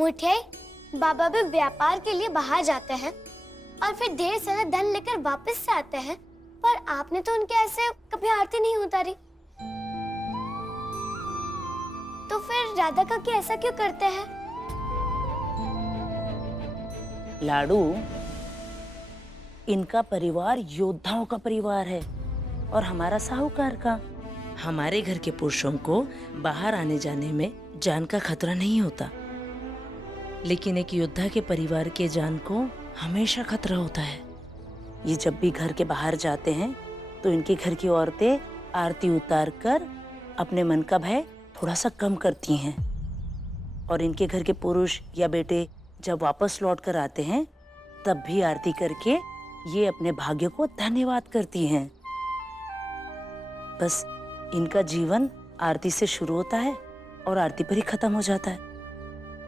मुठियाई, बाबा भी व्यापार के लिए बाहर जाते हैं और फिर ढेर सारा धन लेकर वापस से आते हैं, पर आपने तो उनके ऐसे कभी आरती नहीं उतारी। तो फिर राधा काकी ऐसा क्यों करते हैं? लाडू, इनका परिवार योद्धाओं का परिवार है और हमारा साहूकार का। हमारे घर के पुरुषों को बाहर आने जाने में जान का खतरा नहीं होता, लेकिन एक योद्धा के परिवार के जान को हमेशा खतरा होता है। ये जब भी घर के बाहर जाते हैं तो इनके घर की औरतें आरती उतार कर अपने मन का भय थोड़ा सा कम करती हैं, और इनके घर के पुरुष या बेटे जब वापस लौट कर आते हैं तब भी आरती करके ये अपने भाग्य को धन्यवाद करती हैं। बस इनका जीवन आरती से शुरू होता है और आरती पर ही खत्म हो जाता है,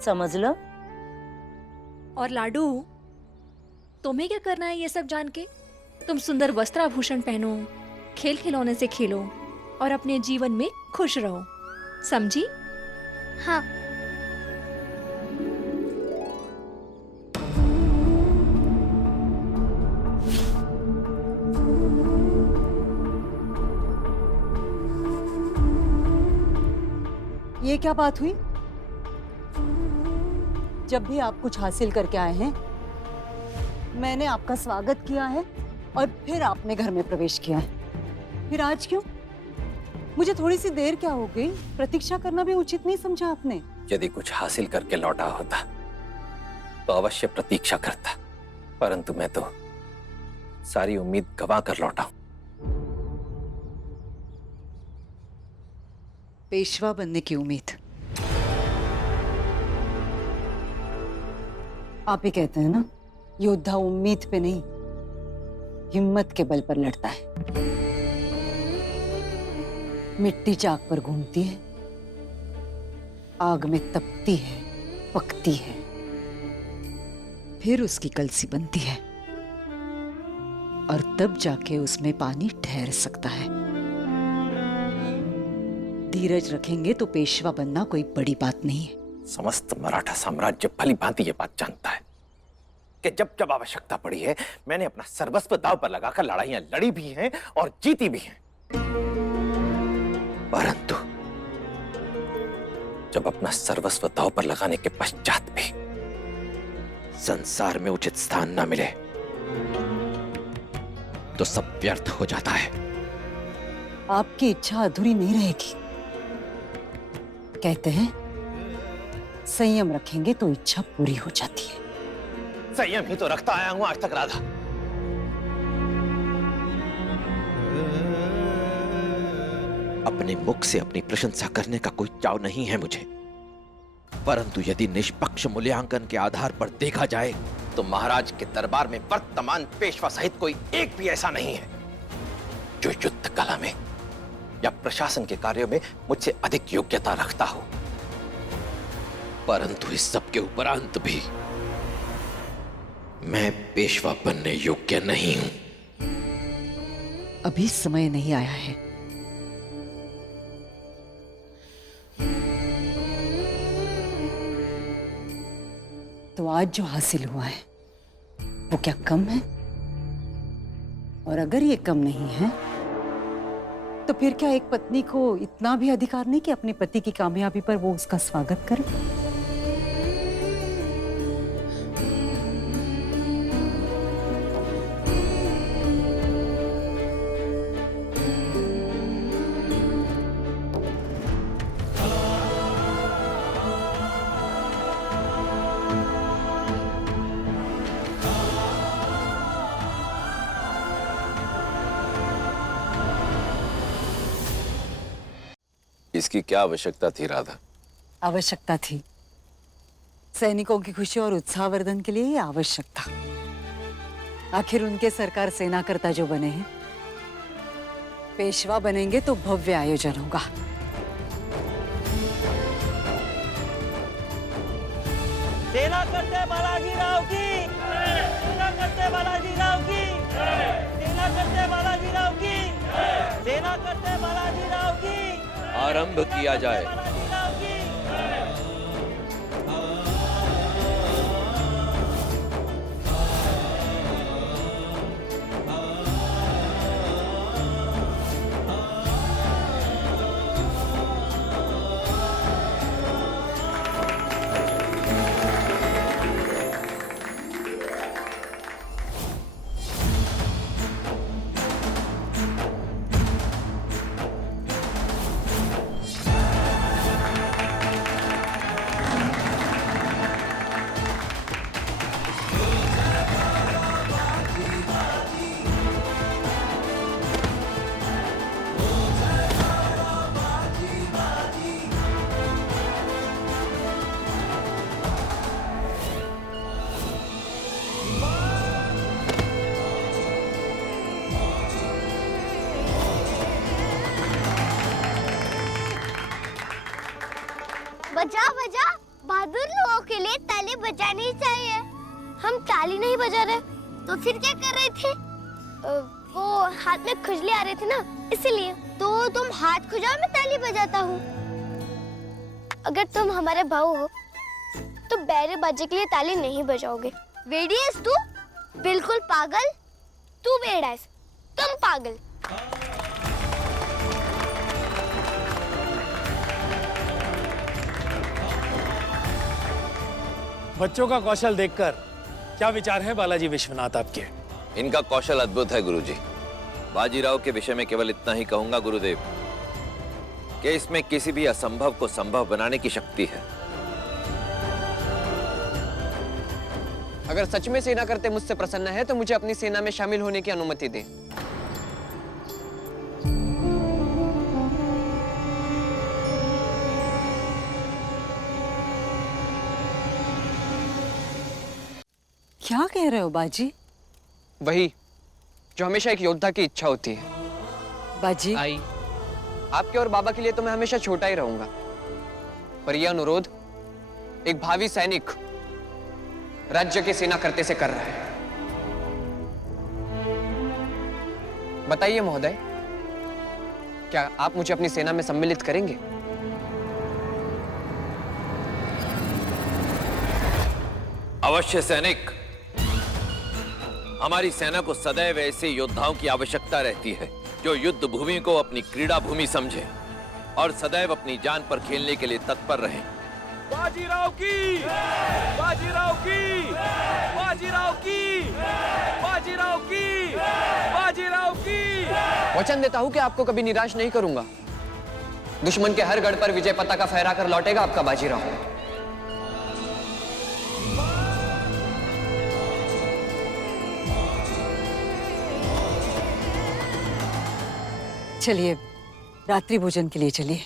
समझ लो। और लाडू, तुम्हें क्या करना है ये सब जान के? तुम सुंदर वस्त्राभूषण पहनो, खेल खिलौने से खेलो और अपने जीवन में खुश रहो, समझी? हाँ। ये क्या बात हुई? जब भी आप कुछ हासिल करके आए हैं, मैंने आपका स्वागत किया है और फिर आपने घर में प्रवेश किया है। फिर आज क्यों? मुझे थोड़ी सी देर क्या हो गई? प्रतीक्षा करना भी उचित नहीं समझा आपने? यदि कुछ हासिल करके लौटा होता तो अवश्य प्रतीक्षा करता, परंतु मैं तो सारी उम्मीद गंवा कर लौटा हूं। पेशवा बनने की उम्मीद? आप ही कहते हैं ना, योद्धा उम्मीद पे नहीं हिम्मत के बल पर लड़ता है। मिट्टी चाक पर घूमती है, आग में तपती है, पकती है, फिर उसकी कलसी बनती है और तब जाके उसमें पानी ठहर सकता है। धीरज रखेंगे तो पेशवा बनना कोई बड़ी बात नहीं है। समस्त मराठा साम्राज्य भली भांति ये बात जानता है कि जब जब आवश्यकता पड़ी है मैंने अपना सर्वस्व दांव पर लगाकर लड़ाइयां लड़ी भी हैं और जीती भी हैं। परंतु जब अपना सर्वस्व दांव पर लगाने के पश्चात भी संसार में उचित स्थान न मिले तो सब व्यर्थ हो जाता है। आपकी इच्छा अधूरी नहीं रहेगी। कहते हैं संयम रखेंगे तो इच्छा पूरी हो जाती है। संयम ही तो रखता आया हूं आज तक राधा। अपने मुख से अपनी प्रशंसा करने का कोई चाव नहीं है मुझे, परंतु यदि निष्पक्ष मूल्यांकन के आधार पर देखा जाए तो महाराज के दरबार में वर्तमान पेशवा सहित कोई एक भी ऐसा नहीं है जो युद्ध कला में या प्रशासन के कार्यों में मुझसे अधिक योग्यता रखता हो। परंतु इस सब के उपरांत भी मैं पेशवा बनने योग्य नहीं हूं। अभी समय नहीं आया है। तो आज जो हासिल हुआ है वो क्या कम है? और अगर ये कम नहीं है तो फिर क्या एक पत्नी को इतना भी अधिकार नहीं कि अपने पति की कामयाबी पर वो उसका स्वागत करे? इसकी क्या आवश्यकता थी राधा? आवश्यकता थी सैनिकों की खुशी और उत्साहवर्धन के लिए ये आवश्यक था। आखिर उनके सरकार सेना करता जो बने हैं, पेशवा बनेंगे तो भव्य आयोजन होगा। सेना करते बालाजी राव की, सेना करते बालाजी राव की, सेना करते बालाजी राव की, सेना करते बालाजी राव की। आरंभ किया जाए। बहादुर लोगों के लिए ताली बजानी चाहिए। हम ताली नहीं बजा रहे, तो फिर क्या कर रहे थे? वो हाथ में खुजली आ रही थी ना, इसीलिए। तो तुम हाथ खुजाओ, मैं ताली बजाता हूँ। अगर तुम हमारे भाऊ हो तो बैरे बाजे के लिए ताली नहीं बजाओगे। वेडियस तू बिल्कुल पागल, तू वेडास, तुम पागल। बच्चों का कौशल देखकर क्या विचार है बालाजी विश्वनाथ आपके? इनका कौशल अद्भुत है गुरुजी। बाजीराव के विषय में केवल इतना ही कहूंगा गुरुदेव कि इसमें किसी भी असंभव को संभव बनाने की शक्ति है। अगर सच में सेना करते मुझसे प्रसन्न है तो मुझे अपनी सेना में शामिल होने की अनुमति दे। क्या कह रहे हो बाजी? वही जो हमेशा एक योद्धा की इच्छा होती है। बाजी, आई, आपके और बाबा के लिए तो मैं हमेशा छोटा ही रहूंगा, पर यह अनुरोध एक भावी सैनिक राज्य की सेना करते से कर रहा है। बताइए महोदय, क्या आप मुझे अपनी सेना में सम्मिलित करेंगे? अवश्य सैनिक। हमारी सेना को सदैव ऐसे योद्धाओं की आवश्यकता रहती है जो युद्ध भूमि को अपनी क्रीड़ा भूमि समझे और सदैव अपनी जान पर खेलने के लिए तत्पर रहें। बाजीराव की! बाजीराव की! बाजीराव की! बाजीराव की! बाजीराव की! वचन देता हूं कि आपको कभी निराश नहीं करूंगा। दुश्मन के हर गढ़ पर विजय पताका फहरा कर लौटेगा आपका बाजीराव। चलिए रात्रि भोजन के लिए चलिए।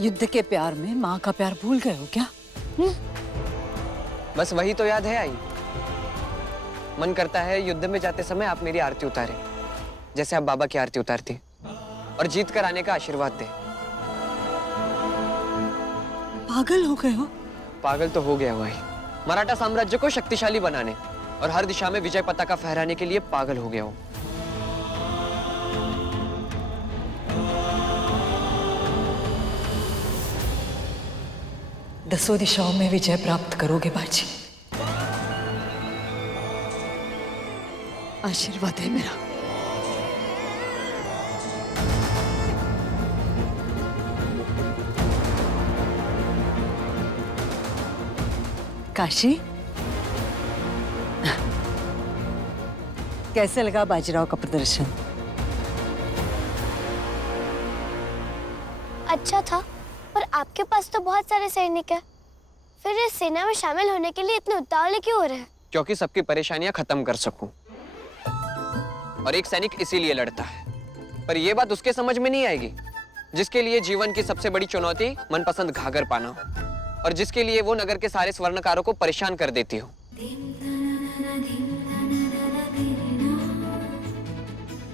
युद्ध के प्यार में माँ का प्यार भूल गए हो क्या? बस वही तो याद है आई। मन करता है युद्ध में जाते समय आप मेरी आरती उतारें, जैसे आप बाबा की आरती उतारती, और जीत कर आने का आशीर्वाद दें। पागल हो गए हो? पागल तो हो गया हुआ ही। मराठा साम्राज्य को शक्तिशाली बनाने और हर दिशा में विजय पताका फहराने के लिए पागल हो गया हूं। दसों दिशाओं में विजय प्राप्त करोगे बाजी। आशीर्वाद है मेरा। काशी, कैसे लगा बाजीराव का प्रदर्शन? अच्छा था, पर आपके पास तो बहुत सारे सैनिक हैं। फिर इस सेना में शामिल होने के लिए इतने उतावले क्यों हो रहे हैं? क्योंकि सबकी परेशानियां खत्म कर सकूं। और एक सैनिक इसीलिए लड़ता है, पर यह बात उसके समझ में नहीं आएगी जिसके लिए जीवन की सबसे बड़ी चुनौती मनपसंद घाघर पाना हो, और जिसके लिए वो नगर के सारे स्वर्णकारों को परेशान कर देती हो।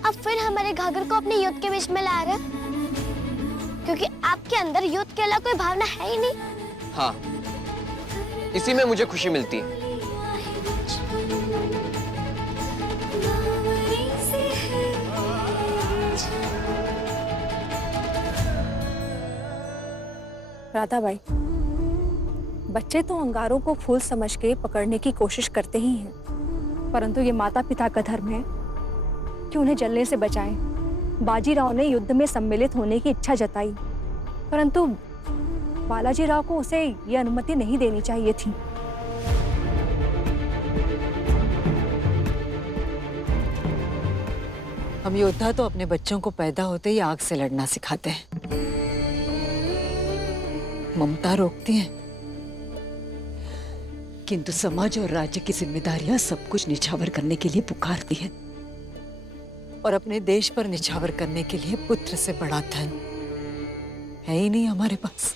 अब फिर हमारे घाघर को अपने युद्ध के बीच में ला रहे हैं, क्योंकि आपके अंदर युद्ध के अलावा कोई भावना है ही नहीं। हाँ, इसी में मुझे खुशी मिलती है। राधाबाई, बच्चे तो अंगारों को फूल समझ के पकड़ने की कोशिश करते ही हैं, परंतु ये माता पिता का धर्म है कि उन्हें जलने से बचाएं। बाजीराव ने युद्ध में सम्मिलित होने की इच्छा जताई, परंतु बालाजी राव को उसे ये अनुमति नहीं देनी चाहिए थी। हम योद्धा तो अपने बच्चों को पैदा होते ही आग से लड़ना सिखाते हैं, ममता रोकती हैं, किंतु समाज और राज्य की जिम्मेदारियां सब कुछ निछावर करने के लिए पुकारती है, और अपने देश पर निछावर करने के लिए पुत्र से बड़ा धन है ही नहीं हमारे पास।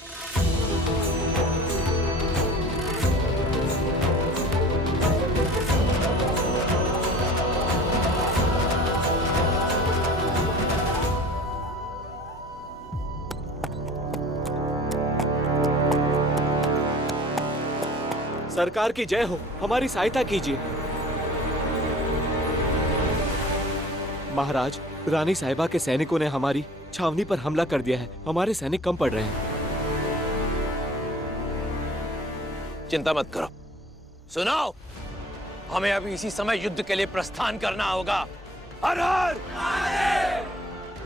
सरकार की जय हो, हमारी सहायता कीजिए। महाराज, रानी साहिबा के सैनिकों ने हमारी छावनी पर हमला कर दिया है। हमारे सैनिक कम पड़ रहे हैं। चिंता मत करो। सुनाओ, हमें अभी इसी समय युद्ध के लिए प्रस्थान करना होगा। हर हर!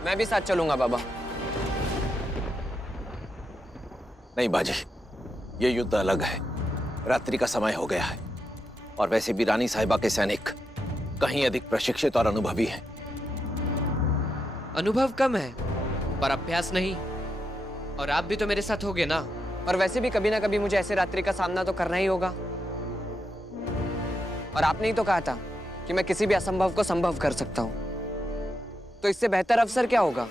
मैं भी साथ चलूंगा बाबा। नहीं बाजी, ये युद्ध अलग है। रात्रि का समय हो गया है और वैसे भी रानी साहिबा के सैनिक कहीं अधिक प्रशिक्षित और अनुभवी हैं। अनुभव कम है पर अभ्यास नहीं। और आप भी तो मेरे साथ होगे ना। और वैसे भी कभी ना कभी मुझे ऐसे रात्रि का सामना तो करना ही होगा। और आपने ही तो कहा था कि मैं किसी भी असंभव को संभव कर सकता हूं। तो इससे बेहतर अवसर क्या होगा?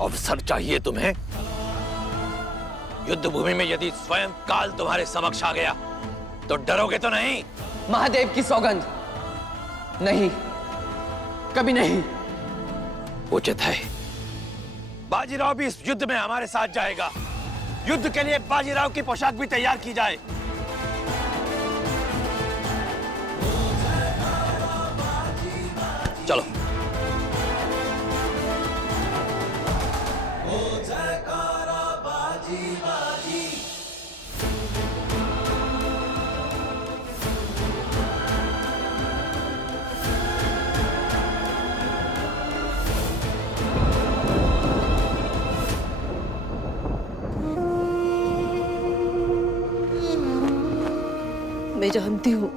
अवसर चाहिए तुम्हें? युद्ध भूमि में यदि स्वयं काल तुम्हारे समक्ष आ गया तो डरोगे तो नहीं? महादेव की सौगंध, नहीं, कभी नहीं। उचित है। बाजीराव भी इस युद्ध में हमारे साथ जाएगा। युद्ध के लिए बाजीराव की पोशाक भी तैयार की जाए। चलो। मैं जानती हूँ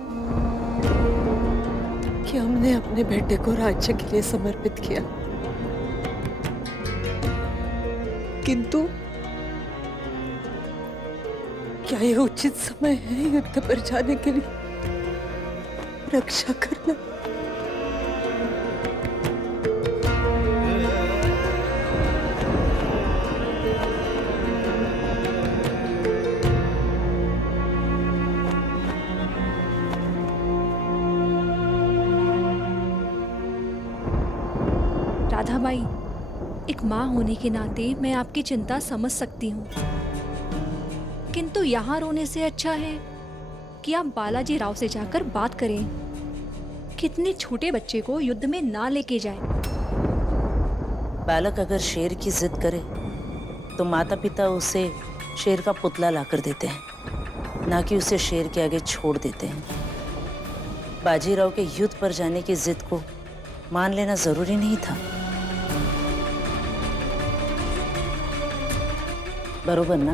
कि हमने अपने बेटे को राज्य के लिए समर्पित किया, किंतु क्या यह उचित समय है युद्ध पर जाने के लिए? रक्षा करना राधाबाई, एक माँ होने के नाते मैं आपकी चिंता समझ सकती हूँ, किंतु यहाँ रोने से अच्छा है कि आप बालाजी राव से जाकर बात करें। कितने छोटे बच्चे को युद्ध में ना लेके जाए। बालक अगर शेर की जिद करे तो माता पिता उसे शेर का पुतला लाकर देते हैं, ना कि उसे शेर के आगे छोड़ देते हैं। बाजीराव के युद्ध पर जाने की जिद को मान लेना जरूरी नहीं था। बरोबर ना?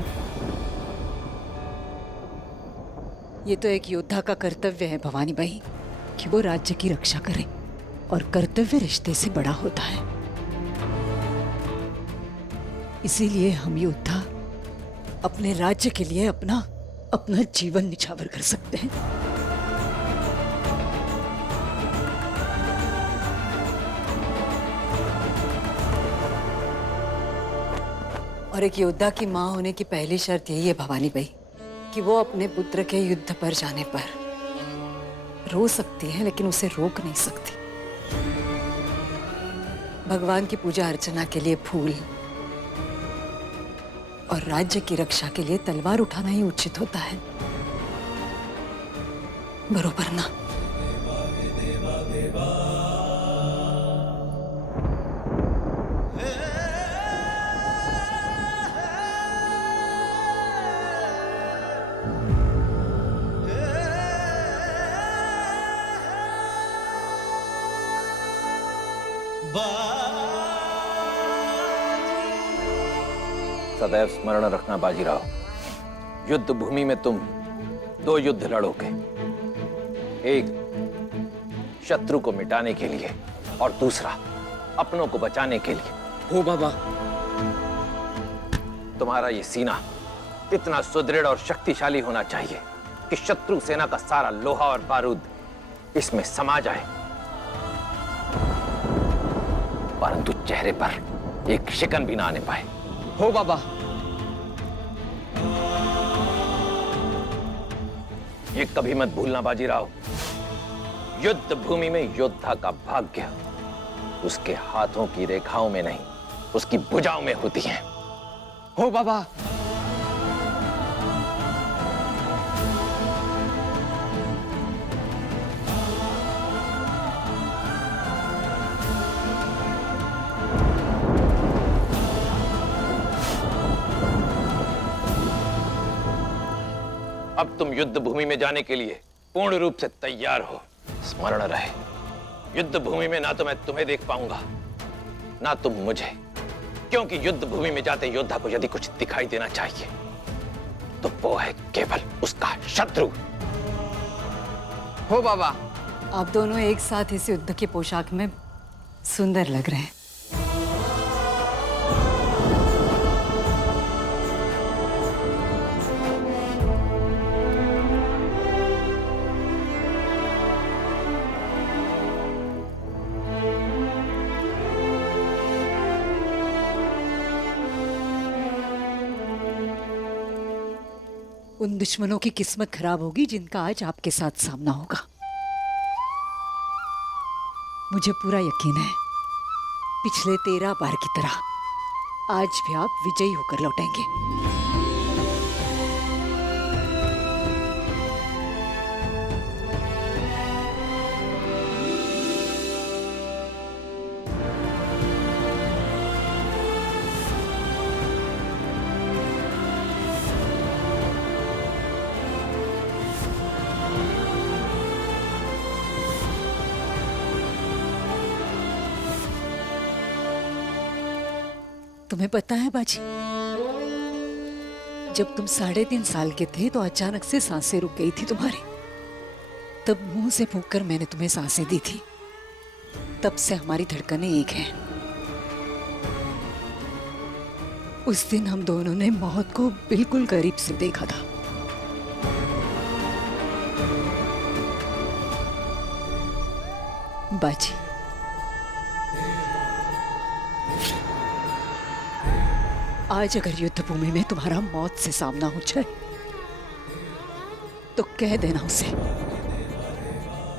ये तो एक योद्धा का कर्तव्य है भवानी बाई कि वो राज्य की रक्षा करे, और कर्तव्य रिश्ते से बड़ा होता है। इसीलिए हम योद्धा अपने राज्य के लिए अपना जीवन निछावर कर सकते हैं। और एक योद्धा की मां होने की पहली शर्त यही है भवानी बाई कि वो अपने पुत्र के युद्ध पर जाने पर रो सकती है, लेकिन उसे रोक नहीं सकती। भगवान की पूजा अर्चना के लिए फूल और राज्य की रक्षा के लिए तलवार उठाना ही उचित होता है, बरोबर ना? सदैव स्मरण रखना बाजीराव, युद्ध भूमि में तुम दो युद्ध लड़ोगे, एक शत्रु को मिटाने के लिए और दूसरा अपनों को बचाने के लिए। हो बाबा। तुम्हारा ये सीना इतना सुदृढ़ और शक्तिशाली होना चाहिए कि शत्रु सेना का सारा लोहा और बारूद इसमें समा जाए, परंतु चेहरे पर एक शिकन भी ना आने पाए। हो बाबा। ये कभी मत भूलना बाजीराव, युद्ध भूमि में योद्धा का भाग्य उसके हाथों की रेखाओं में नहीं, उसकी भुजाओं में होती है। हो बाबा। अब तुम युद्ध भूमि में जाने के लिए पूर्ण रूप से तैयार हो। स्मरण रहे, युद्ध भूमि में ना तो मैं तुम्हें देख पाऊंगा, ना तुम मुझे, क्योंकि युद्ध भूमि में जाते योद्धा को यदि कुछ दिखाई देना चाहिए तो वो है केवल उसका शत्रु। हो बाबा। आप दोनों एक साथ इस युद्ध की पोशाक में सुंदर लग रहे हैं। उन दुश्मनों की किस्मत खराब होगी जिनका आज आपके साथ सामना होगा। मुझे पूरा यकीन है पिछले 13 बार की तरह आज भी आप विजयी होकर लौटेंगे। तुम्हें पता है बाजी, जब तुम 3.5 साल के थे तो अचानक से सांसें रुक गई थी तुम्हारी। तब मुंह से फूंक कर मैंने तुम्हें सांसें दी थी। तब से हमारी धड़कनें एक हैं। उस दिन हम दोनों ने मौत को बिल्कुल करीब से देखा था। बाजी, आज अगर युद्ध भूमि में तुम्हारा मौत से सामना हो जाए तो कह देना उसे,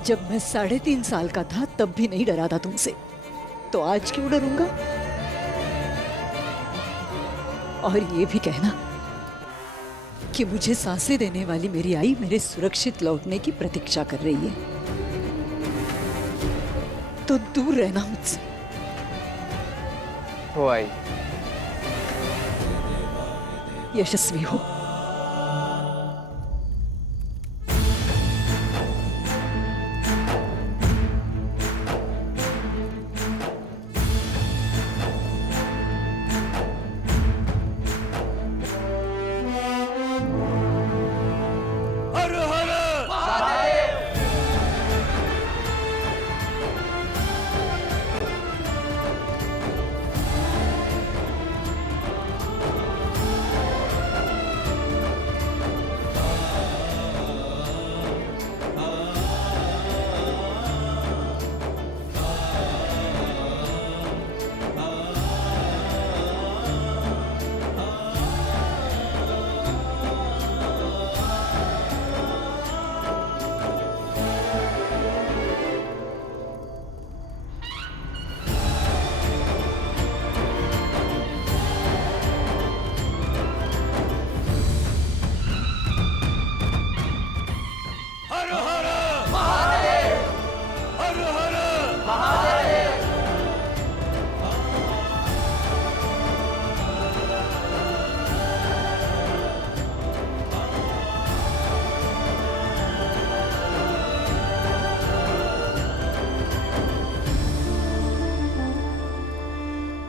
जब मैं 3.5 साल का था तब भी नहीं डरा था तुमसे, तो आज क्यों डरूंगा? और ये भी कहना कि मुझे सांसें देने वाली मेरी आई मेरे सुरक्षित लौटने की प्रतीक्षा कर रही है, तो दूर रहना मुझसे। हो आई। यशस्वी हो।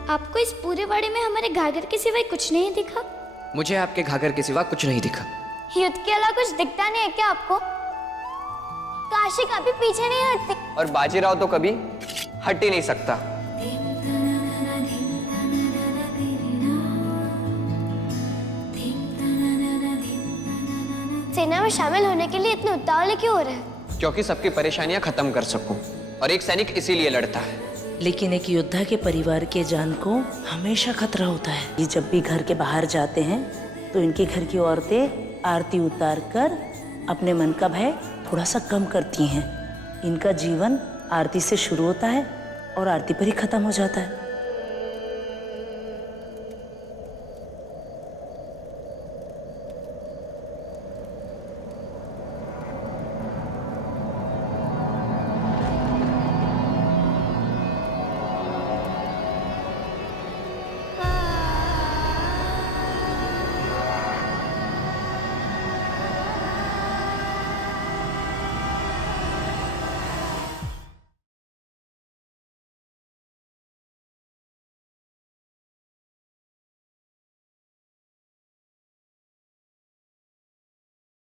आपको इस पूरे बाड़े में हमारे घाघर के सिवाय कुछ नहीं दिखा? मुझे आपके घाघर के सिवा कुछ नहीं दिखा। युद्ध के अलावा कुछ दिखता नहीं है क्या आपको? काशी कभी पीछे नहीं हटती। और बाजीराव तो कभी हट ही नहीं सकता। सेना में शामिल होने के लिए इतने उतावले क्यों हो रहे हैं? क्योंकि सबकी परेशानियां खत्म कर सकूं, और एक सैनिक इसीलिए लड़ता है। लेकिन एक योद्धा के परिवार के जान को हमेशा खतरा होता है। ये जब भी घर के बाहर जाते हैं तो इनके घर की औरतें आरती उतार कर अपने मन का भय थोड़ा सा कम करती हैं। इनका जीवन आरती से शुरू होता है और आरती पर ही खत्म हो जाता है।